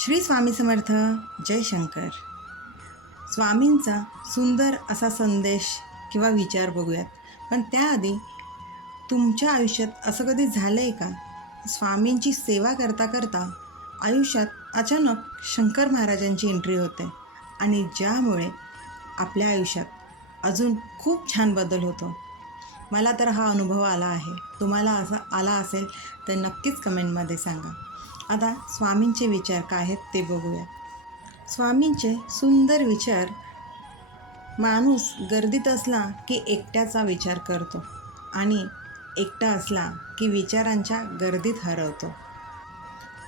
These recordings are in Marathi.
श्री स्वामी समर्थ जय शंकर. स्वामींचा सुंदर असा संदेश किंवा विचार बघूयात. पण त्याआधी तुमच्या आयुष्यात असं कधी झालं आहे का? स्वामींची सेवा करता करता आयुष्यात अचानक शंकर महाराजांची एंट्री होते आणि ज्यामुळे आपल्या आयुष्यात अजून खूप छान बदल होतो. मला तर हा अनुभव आला आहे. तुम्हाला असा आला असेल तर नक्कीच कमेंटमध्ये सांगा. आता स्वामींचे विचार काय आहेत ते बघूया. स्वामींचे सुंदर विचार माणूस गर्दीत असला की एकट्याचा विचार करतो आणि एकटा असला की विचारांच्या गर्दीत हरवतो.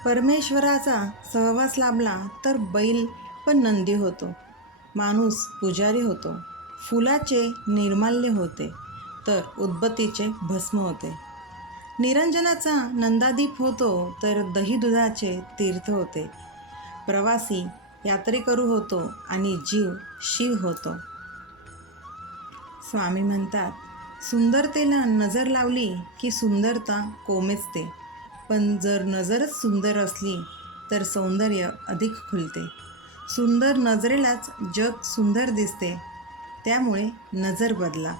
परमेश्वराचा सहवास लाभला तर बैल पण नंदी होतो. माणूस पुजारी होतो. फुलाचे निर्माल्य होते. तर उद्बत्तीचे भस्म होते. निरंजनाचा नंदादीप होतो तर दही दुधाचे तीर्थ होते. प्रवासी यात्रेकरू होतो आणि जीव शिव होतो. स्वामी म्हणतात सुंदरतेला नजर लावली की सुंदरता कोमेचते पण जर नजरच सुंदर असली तर सौंदर्य अधिक खुलते. सुंदर नजरेलाच जग सुंदर दिसते. त्यामुळे नजर बदला.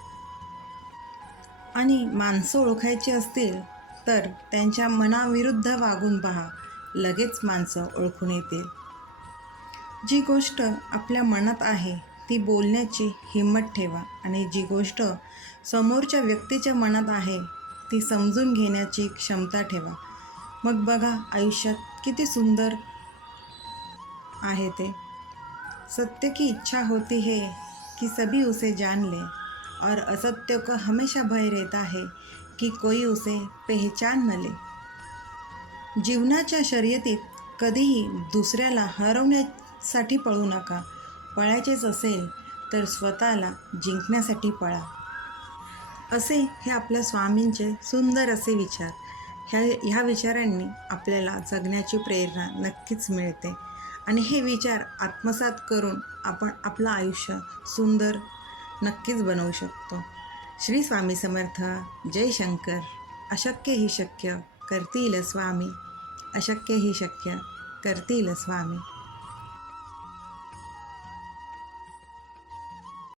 आणि माणसं ओळखायची असतील तर त्यांच्या मनाविरुद्ध वागून पहा. लगेच माणसं ओळखून येतील. जी गोष्ट आपल्या मनात आहे ती बोलण्याची हिंमत ठेवा आणि जी गोष्ट समोरच्या व्यक्तीच्या मनात आहे ती समजून घेण्याची क्षमता ठेवा. मग बघा आयुष्यात किती सुंदर आहे ते. सत्य की इच्छा होती है कि सभी उसे जान ले. और असत्य का हमेशा भय रहता है कि कोई उसे पहचान न ले। जीवनाच्या शर्यतीत कधीही दुसऱ्याला हरवण्यासाठी पळू नका. पळायचेच असेल तर स्वतःला जिंकण्यासाठी पळा. असे हे आपल्या स्वामींचे सुंदर असे विचार. ह्या ह्या विचारांनी आपल्याला जगण्याची प्रेरणा नक्कीच मिळते. आणि हे विचार आत्मसात करून आपण आपलं आयुष्य सुंदर नक्कीच बनवू शकतो. श्री स्वामी समर्थ जय शंकर. अशक्य ही शक्य करतील स्वामी. अशक्य ही शक्य करतील स्वामी.